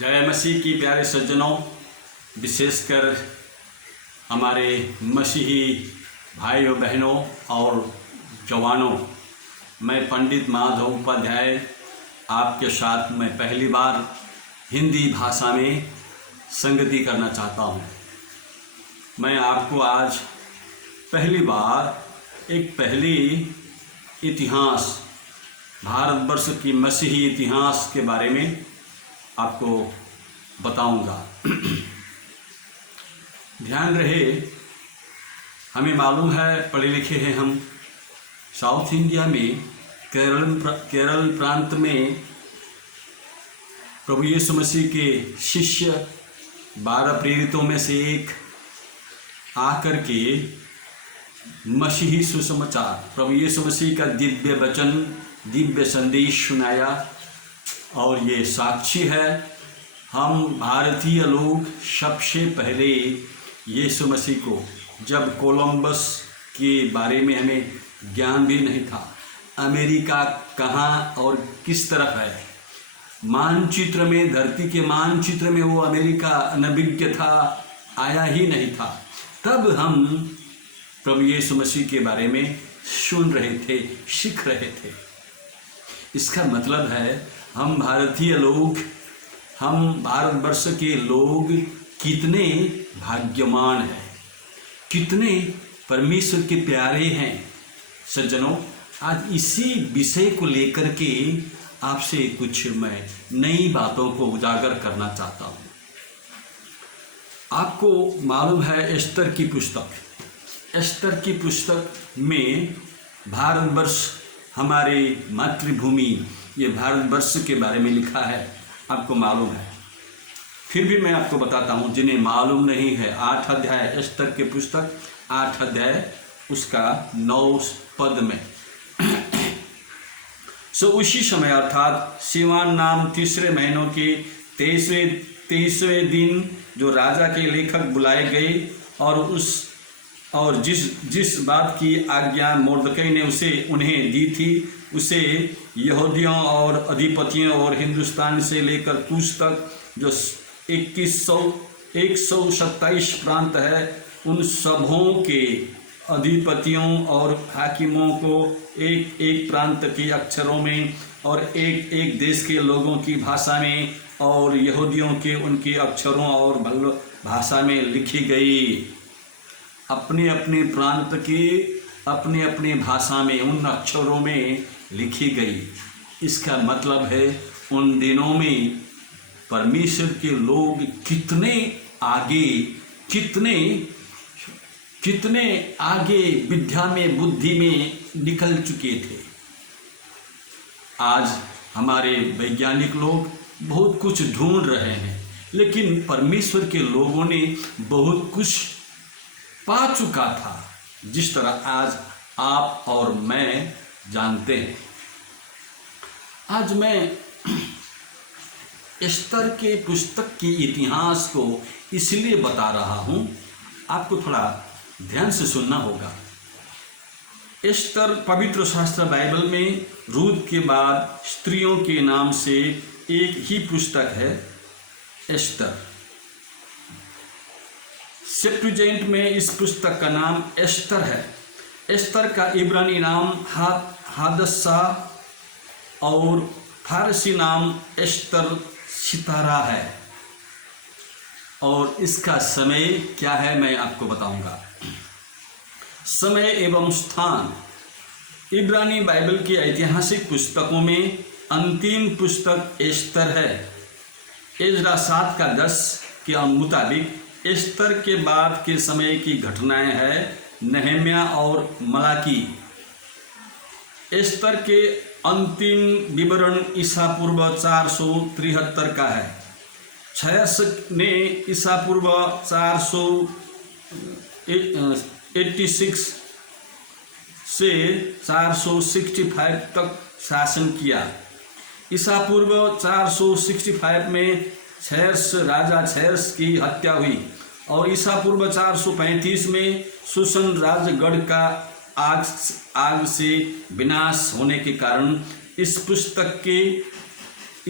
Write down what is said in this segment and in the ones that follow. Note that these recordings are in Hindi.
जय मसीह की प्यारे सज्जनों, विशेषकर हमारे मसीही भाइयों बहनों और जवानों, मैं पंडित माधव उपाध्याय आपके साथ मैं पहली बार हिंदी भाषा में संगति करना चाहता हूँ। मैं आपको आज पहली बार एक पहली इतिहास, भारतवर्ष की मसीही इतिहास के बारे में आपको बताऊंगा। ध्यान रहे, हमें मालूम है, पढ़े लिखे हैं हम, साउथ इंडिया में केरल प्रांत में प्रभु यीशु मसीह के शिष्य 12 प्रेरितों में से एक आकर के मसीही सुसमाचार, प्रभु यीशु मसीह का दिव्य वचन, दिव्य संदेश सुनाया। और ये साक्षी है, हम भारतीय लोग सबसे पहले यीशु मसीह को, जब कोलंबस के बारे में हमें ज्ञान भी नहीं था, अमेरिका कहाँ और किस तरफ है, मानचित्र में, धरती के मानचित्र में वो अमेरिका अनभिज्ञ था, आया ही नहीं था, तब हम प्रभु यीशु मसीह के बारे में सुन रहे थे, सीख रहे थे। इसका मतलब है हम भारतीय लोग, हम भारतवर्ष के लोग कितने भाग्यवान हैं, कितने परमेश्वर के प्यारे हैं। सज्जनों, आज इसी विषय को लेकर के आपसे कुछ मैं नई बातों को उजागर करना चाहता हूँ। आपको मालूम है, एस्तर की पुस्तक में भारतवर्ष, हमारी मातृभूमि, ये भारतवर्ष के बारे में लिखा है, आपको मालूम है। फिर भी मैं आपको बताता हूँ, जिन्हें मालूम नहीं है। 8 अध्याय, एस्तर के पुस्तक 8 अध्याय उसका 9 पद में उसी समय अर्थात सिवान नाम तीसरे महीनों के 23वें दिन जो राजा के लेखक बुलाए गए और जिस बात की आज्ञा मोर्दकै ने उन्हें दी थी, उसे यहूदियों और अधिपतियों और हिंदुस्तान से लेकर कूश तक जो 127 प्रांत है, उन सबों के अधिपतियों और हाकिमों को एक एक प्रांत के अक्षरों में और एक एक देश के लोगों की भाषा में और यहूदियों के उनके अक्षरों और भाषा में लिखी गई। अपने अपने प्रांत की अपने अपने भाषा में, उन अक्षरों में लिखी गई। इसका मतलब है, उन दिनों में परमेश्वर के लोग कितने आगे विद्या में, बुद्धि में निकल चुके थे। आज हमारे वैज्ञानिक लोग बहुत कुछ ढूंढ रहे हैं, लेकिन परमेश्वर के लोगों ने बहुत कुछ पा चुका था, जिस तरह आज आप और मैं जानते हैं। आज मैं एस्तर के पुस्तक के इतिहास को इसलिए बता रहा हूं, आपको थोड़ा ध्यान से सुनना होगा। एस्तर पवित्र शास्त्र बाइबल में रूत के बाद स्त्रियों के नाम से एक ही पुस्तक है, एस्तर। सेप्टुजेंट में इस पुस्तक का नाम एस्तर है। एस्तर का इब्रानी नाम हादसा और फारसी नाम एस्तर सितारा है। और इसका समय क्या है, मैं आपको बताऊंगा। समय एवं स्थान, इब्रानी बाइबल की ऐतिहासिक पुस्तकों में अंतिम पुस्तक एस्तर है। एजरा 7 का 10 के मुताबिक एस्तर के बाद के समय की घटनाएं हैं नहम्या और मलाकी। एस्तर के अंतिम विवरण ईसा पूर्व 473 का है। क्षयस्क ने ईसा पूर्व 486 से 465 तक शासन किया। ईसा पूर्व 465 में राजा क्षयर्ष की हत्या हुई और ईसा पूर्व 435 में सुसन राजगढ़ का आग से विनाश होने के कारण इस पुस्तक के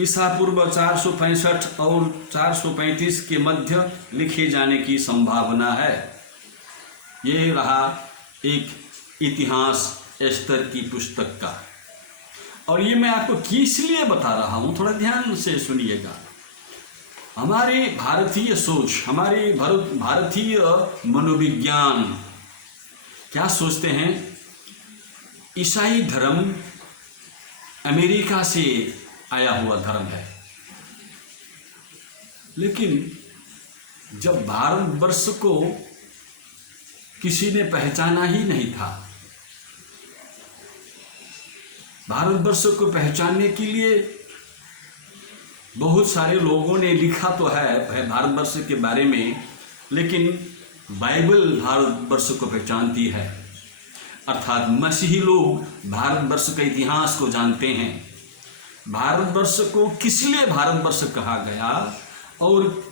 ईसा पूर्व 465 और 435 के मध्य लिखे जाने की संभावना है। ये रहा एक इतिहास एस्तर की पुस्तक का। और ये मैं आपको किस लिए बता रहा हूँ, थोड़ा ध्यान से सुनिएगा। हमारे भारतीय सोच, हमारे भारतीय मनोविज्ञान क्या सोचते हैं, ईसाई धर्म अमेरिका से आया हुआ धर्म है। लेकिन जब भारतवर्ष को किसी ने पहचाना ही नहीं था, भारतवर्ष को पहचानने के लिए बहुत सारे लोगों ने लिखा तो है भारतवर्ष के बारे में, लेकिन बाइबल भारतवर्ष को पहचानती है। अर्थात मसीही लोग भारतवर्ष के इतिहास को जानते हैं। भारतवर्ष को किस लिए भारतवर्ष कहा गया, और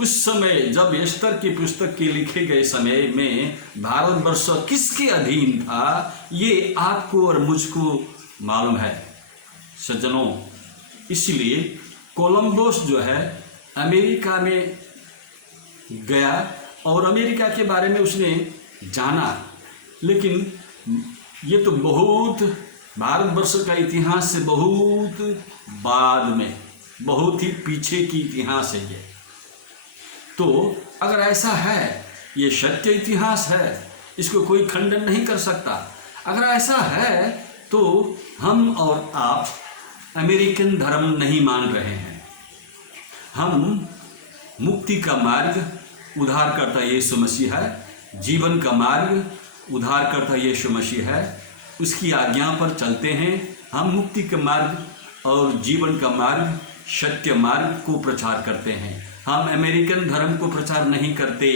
उस समय जब एस्तर की पुस्तक के लिखे गए समय में भारतवर्ष किसके अधीन था, ये आपको और मुझको मालूम है सज्जनों। इसलिए कोलंबस जो है अमेरिका में गया और अमेरिका के बारे में उसने जाना, लेकिन ये तो बहुत भारतवर्ष का इतिहास से बहुत बाद में, बहुत ही पीछे की इतिहास है ये। तो अगर ऐसा है, ये सत्य इतिहास है, इसको कोई खंडन नहीं कर सकता। अगर ऐसा है तो हम और आप अमेरिकन धर्म नहीं मान रहे हैं। हम मुक्ति का मार्ग उद्धारकर्ता यीशु मसीह है, जीवन का मार्ग उद्धारकर्ता यीशु मसीह है, उसकी आज्ञा पर चलते हैं। हम मुक्ति का मार्ग और जीवन का मार्ग, सत्य मार्ग को प्रचार करते हैं। हम अमेरिकन धर्म को प्रचार नहीं करते।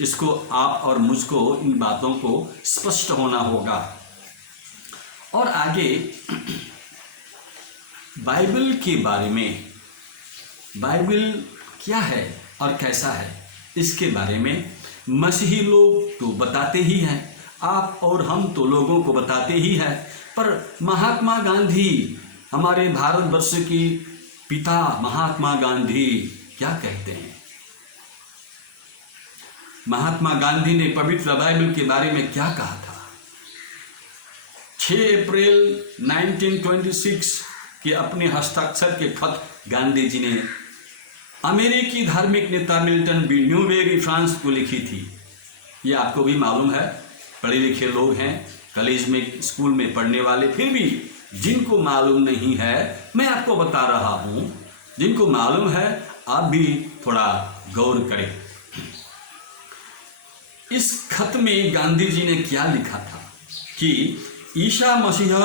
इसको आप और मुझको इन बातों को स्पष्ट होना होगा। और आगे बाइबल के बारे में, बाइबल क्या है और कैसा है, इसके बारे में मसीही लोग तो बताते ही हैं, आप और हम तो लोगों को बताते ही हैं। पर महात्मा गांधी, हमारे भारतवर्ष की पिता महात्मा गांधी क्या कहते हैं? महात्मा गांधी ने पवित्र बाइबल के बारे में क्या कहा था? 6 अप्रैल 1926 के अपने हस्ताक्षर के खत गांधी जी ने अमेरिकी धार्मिक नेता मिल्टन बी न्यूबेरी फ्रांस को लिखी थी। ये आपको भी मालूम है, पढ़े लिखे लोग हैं, कॉलेज में स्कूल में पढ़ने वाले, फिर भी जिनको मालूम नहीं है मैं आपको बता रहा हूँ, जिनको मालूम है आप भी थोड़ा गौर करें। इस खत में गांधी जी ने क्या लिखा था कि ईसा मसीह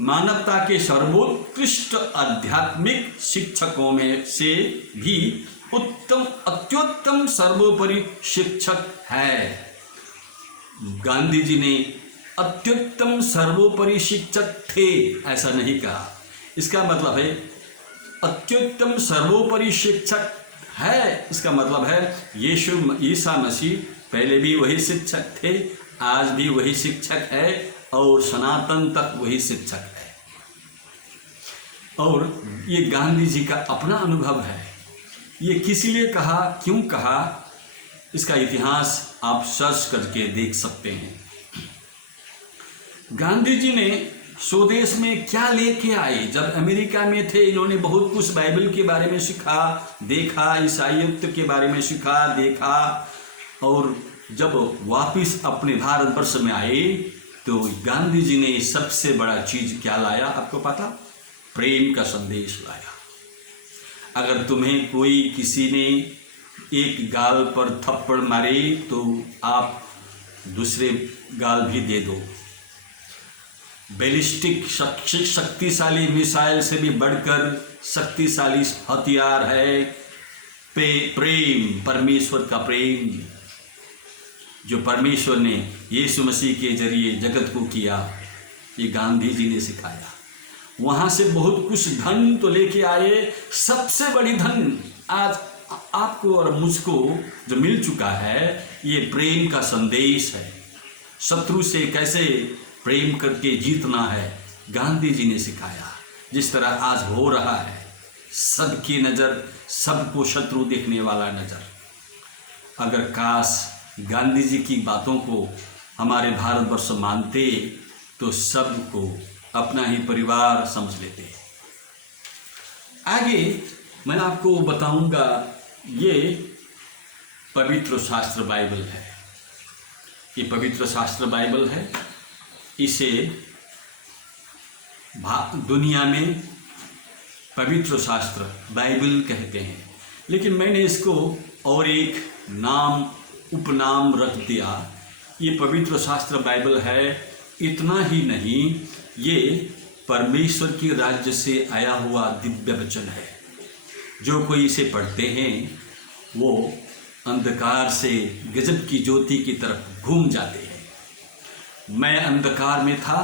मानवता के सर्वोत्कृष्ट आध्यात्मिक शिक्षकों में से भी उत्तम, अत्युत्तम, सर्वोपरि शिक्षक है। गांधी जी ने अत्युत्तम सर्वोपरि शिक्षक थे ऐसा नहीं कहा। इसका मतलब है अत्युत्तम सर्वोपरि शिक्षक है, इसका मतलब है ईसा मसीह पहले भी वही शिक्षक थे, आज भी वही शिक्षक है और सनातन तक वही शिक्षक है। और ये गांधी जी का अपना अनुभव है। ये किस लिए कहा, क्यों कहा, इसका इतिहास आप सर्च करके देख सकते हैं। गांधी जी ने स्वदेश में क्या लेके आए? जब अमेरिका में थे इन्होंने बहुत कुछ बाइबल के बारे में सीखा, देखा, ईसाईयत के बारे में सीखा, देखा, और जब वापस अपने भारतवर्ष में आए तो गांधी जी ने सबसे बड़ा चीज क्या लाया आपको पता? प्रेम का संदेश लाया। अगर तुम्हें कोई किसी ने एक गाल पर थप्पड़ मारे तो आप दूसरे गाल भी दे दो। बैलिस्टिक शक्तिशाली मिसाइल से भी बढ़कर शक्तिशाली हथियार है प्रेम, परमेश्वर का प्रेम, जो परमेश्वर ने यीशु मसीह के जरिए जगत को किया, ये गांधी जी ने सिखाया। वहाँ से बहुत कुछ धन तो लेके आए, सबसे बड़ी धन आज आपको और मुझको जो मिल चुका है ये प्रेम का संदेश है। शत्रु से कैसे प्रेम करके जीतना है गांधी जी ने सिखाया। जिस तरह आज हो रहा है। सबकी नज़र, सबको शत्रु देखने वाला नज़र। अगर काश गांधी जी की बातों को हमारे भारतवर्ष मानते तो सबको अपना ही परिवार समझ लेते। आगे मैं आपको बताऊंगा, ये पवित्र शास्त्र बाइबल है। ये पवित्र शास्त्र बाइबल है। इसे दुनिया में पवित्र शास्त्र बाइबल कहते हैं, लेकिन मैंने इसको और एक नाम, उपनाम रख दिया। ये पवित्र शास्त्र बाइबल है। इतना ही नहीं, ये परमेश्वर के राज्य से आया हुआ दिव्य वचन है। जो कोई इसे पढ़ते हैं वो अंधकार से गजब की ज्योति की तरफ घूम जाते हैं। मैं अंधकार में था।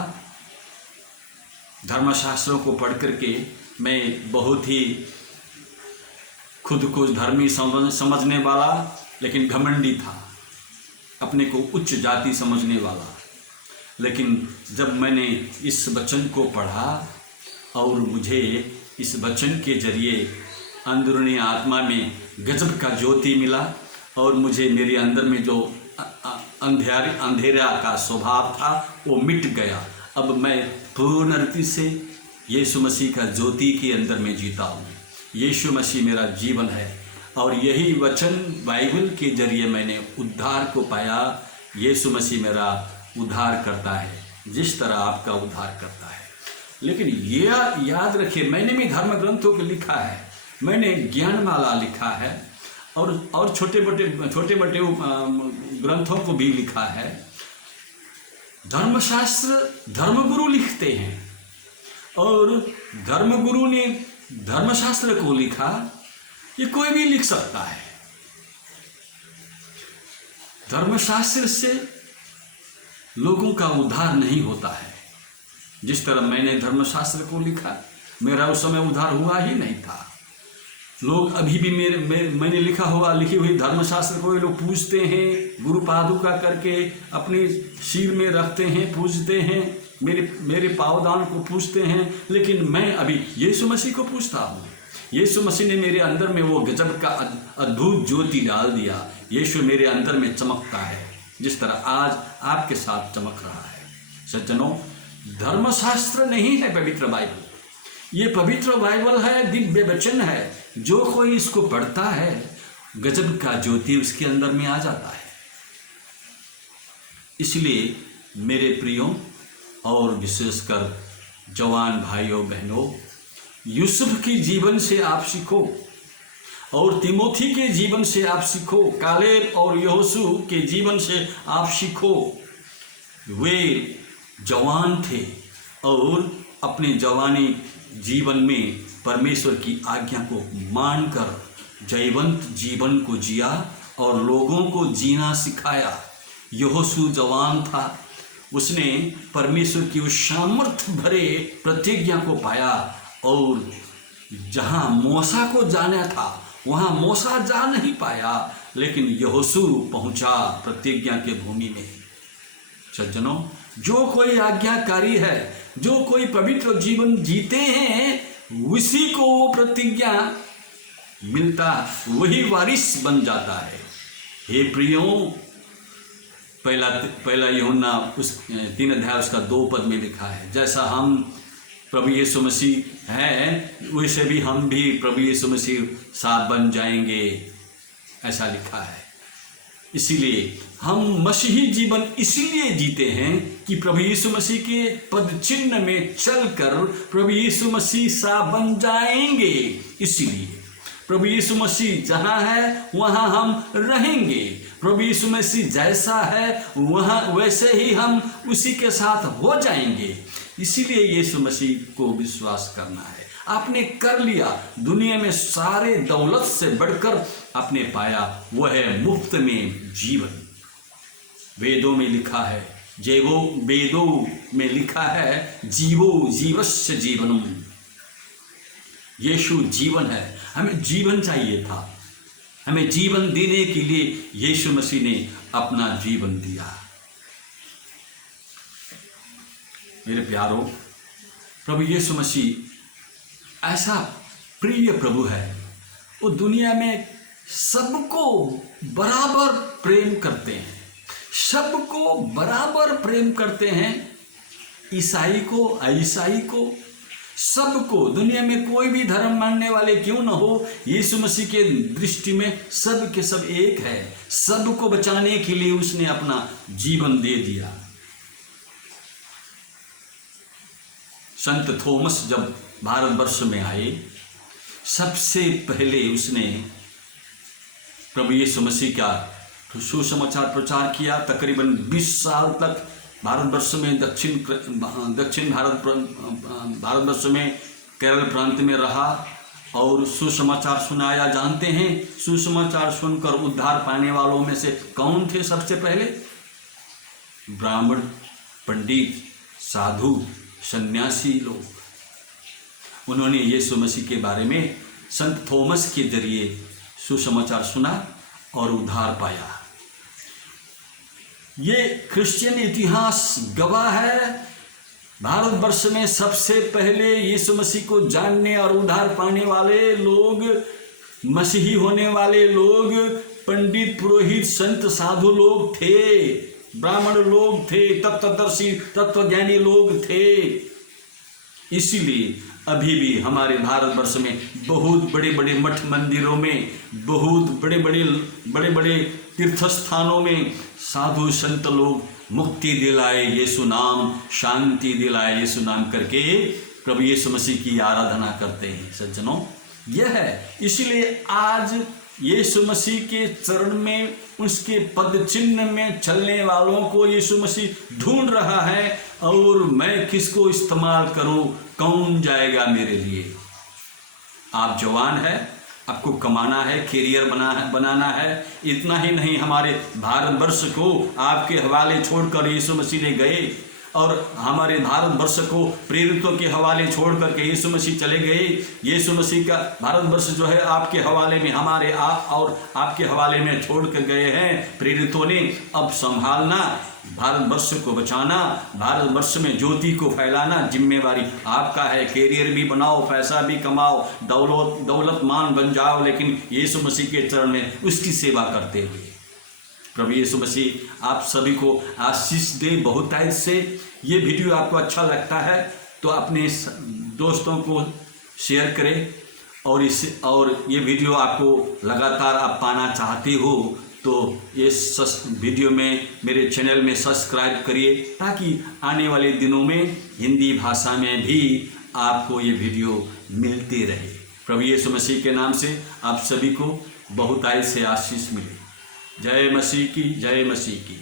धर्मशास्त्रों को पढ़ करके मैं बहुत ही खुद को धर्मी समझने वाला, लेकिन घमंडी था, अपने को उच्च जाति समझने वाला। लेकिन जब मैंने इस वचन को पढ़ा और मुझे इस वचन के जरिए अंदरूनी आत्मा में गजब का ज्योति मिला और मुझे मेरे अंदर में जो अंधेरा का स्वभाव था वो मिट गया। अब मैं पूर्ण रीति से यीशु मसीह का ज्योति के अंदर में जीता हूँ। यीशु मसीह मेरा जीवन है और यही वचन बाइबल के जरिए मैंने उद्धार को पाया। यीशु मसीह मेरा उद्धार करता है जिस तरह आपका उद्धार करता है। लेकिन ये याद रखिए, मैंने भी धर्म ग्रंथों को लिखा है, मैंने ज्ञानमाला लिखा है और छोटे बड़े ग्रंथों को भी लिखा है। धर्मशास्त्र धर्मगुरु लिखते हैं और धर्मगुरु ने धर्मशास्त्र को लिखा। ये कोई भी लिख सकता है। धर्मशास्त्र से लोगों का उद्धार नहीं होता है। जिस तरह मैंने धर्मशास्त्र को लिखा, मेरा उस समय उद्धार हुआ ही नहीं था। लोग अभी भी मैंने लिखी हुई धर्मशास्त्र को ये लोग पूजते हैं, गुरु पादुका करके अपने सिर में रखते हैं, पूजते हैं, मेरे पावदान को पूजते हैं। लेकिन मैं अभी यीशु मसीह को पूजता हूँ। यीशु मसीह ने मेरे अंदर में वो गजब का अद्भुत ज्योति डाल दिया। यीशु मेरे अंदर में चमकता है जिस तरह आज आपके साथ चमक रहा है। सज्जनों, धर्मशास्त्र नहीं है पवित्र बाइबल। ये पवित्र बाइबल है, दिव्य वचन है। जो कोई इसको पढ़ता है गजब का ज्योति उसके अंदर में आ जाता है। इसलिए मेरे प्रियों और विशेषकर जवान भाइयों बहनों, यूसुफ के जीवन से आप सीखो और तिमोथी के जीवन से आप सीखो, कालेब और यहोशू के जीवन से आप सीखो। वे जवान थे और अपने जवानी जीवन में परमेश्वर की आज्ञा को मानकर जयवंत जीवन को जिया और लोगों को जीना सिखाया। यहोशू जवान था, उसने परमेश्वर की उस सामर्थ्य भरे प्रतिज्ञा को पाया और जहाँ मूसा को जाना था वहाँ मूसा जा नहीं पाया, लेकिन यहोशू पहुँचा प्रतिज्ञा के भूमि में। सज्जनों, जो कोई आज्ञाकारी है, जो कोई पवित्र जीवन जीते हैं, उसी को वो प्रतिज्ञा मिलता, वही वारिस बन जाता है। हे प्रियों, पहला यूहन्ना उस 3 अध्याय उसका 2 पद में लिखा है, जैसा हम प्रभु यीशु मसीह हैं वैसे भी हम भी प्रभु यीशु मसीह साथ बन जाएंगे, ऐसा लिखा है। इसीलिए हम मसीही जीवन इसीलिए जीते हैं कि प्रभु यीशु मसीह के पद चिन्ह में चलकर प्रभु यीशु मसीह सा बन जाएंगे। इसीलिए प्रभु यीशु मसीह जहाँ है वहाँ हम रहेंगे। प्रभु यीशु मसीह जैसा है वहाँ वैसे ही हम उसी के साथ हो जाएंगे। इसीलिए यीशु मसीह को विश्वास करना है। आपने कर लिया, दुनिया में सारे दौलत से बढ़कर आपने पाया, वह है मुफ्त में जीवन। वेदों में लिखा है, वेदों में लिखा है, जीवो जीवस्य जीवनम। यीशु जीवन है, हमें जीवन चाहिए था। हमें जीवन देने के लिए यीशु मसीह ने अपना जीवन दिया। मेरे प्यारों, प्रभु यीशु मसीह ऐसा प्रिय प्रभु है, वो दुनिया में सबको बराबर प्रेम करते हैं, सबको बराबर प्रेम करते हैं, ईसाई को, अईसाई को, सबको। दुनिया में कोई भी धर्म मानने वाले क्यों न हो, यीशु मसीह के दृष्टि में सब के सब एक है। सबको बचाने के लिए उसने अपना जीवन दे दिया। संत थॉमस जब भारतवर्ष में आए, सबसे पहले उसने प्रभु यीशु मसीह का सुसमाचार प्रचार किया। तकरीबन 20 साल तक भारतवर्ष में दक्षिण भारतवर्ष में केरल प्रांत में रहा और सुसमाचार सुनाया। जानते हैं सुसमाचार सुनकर उद्धार पाने वालों में से कौन थे सबसे पहले? ब्राह्मण, पंडित, साधु, सन्यासी लोग। उन्होंने यीशु मसीह के बारे में संत थॉमस के जरिए सुसमाचार सुना और उद्धार पाया। ये क्रिश्चियन इतिहास गवाह है। भारतवर्ष में सबसे पहले यीशु मसीह को जानने और उद्धार पाने वाले लोग, मसीही होने वाले लोग, पंडित, पुरोहित, संत, साधु लोग थे, ब्राह्मण लोग थे, तत्वदर्शी, तत्वज्ञानी लोग थे। इसीलिए अभी भी हमारे भारतवर्ष में बहुत बड़े बड़े मठ मंदिरों में, बहुत बड़े बड़े तीर्थ स्थानों में साधु संत लोग मुक्ति दिलाए यीशु नाम, शांति दिलाए यीशु नाम करके प्रभु यीशु मसीह की आराधना करते हैं। सज्जनों, यह है। इसलिए आज यीशु मसीह के चरण में, उसके पद चिन्ह में चलने वालों को यीशु मसीह ढूंढ रहा है। और मैं किसको इस्तेमाल करूं, कौन जाएगा मेरे लिए? आप जवान है, आपको कमाना है, कैरियर बनाना है। इतना ही नहीं, हमारे भारतवर्ष को आपके हवाले छोड़कर यीशु मसीह ने गए और हमारे भारतवर्ष को प्रेरितों के हवाले छोड़ करके यीशु मसीह चले गए। यीशु मसीह का भारतवर्ष जो है आपके हवाले में, हमारे और आपके हवाले में छोड़ कर गए हैं प्रेरितों ने। अब संभालना, भारतवर्ष को बचाना, भारतवर्ष में ज्योति को फैलाना जिम्मेवारी आपका है। कैरियर भी बनाओ, पैसा भी कमाओ, दौलतमान बन जाओ, लेकिन यीशु मसीह के चरण में उसकी सेवा करते हुए। प्रभु यीशु मसीह आप सभी को आशीष दे बहुतायत से। ये वीडियो आपको अच्छा लगता है तो अपने दोस्तों को शेयर करें, और ये वीडियो आपको लगातार आप पाना चाहते हो तो ये वीडियो में मेरे चैनल में सब्सक्राइब करिए, ताकि आने वाले दिनों में हिंदी भाषा में भी आपको ये वीडियो मिलती रहे। प्रभु यीशु मसीह के नाम से आप सभी को बहुतायत से आशीष मिले। जय मसीह की, जय मसीह की।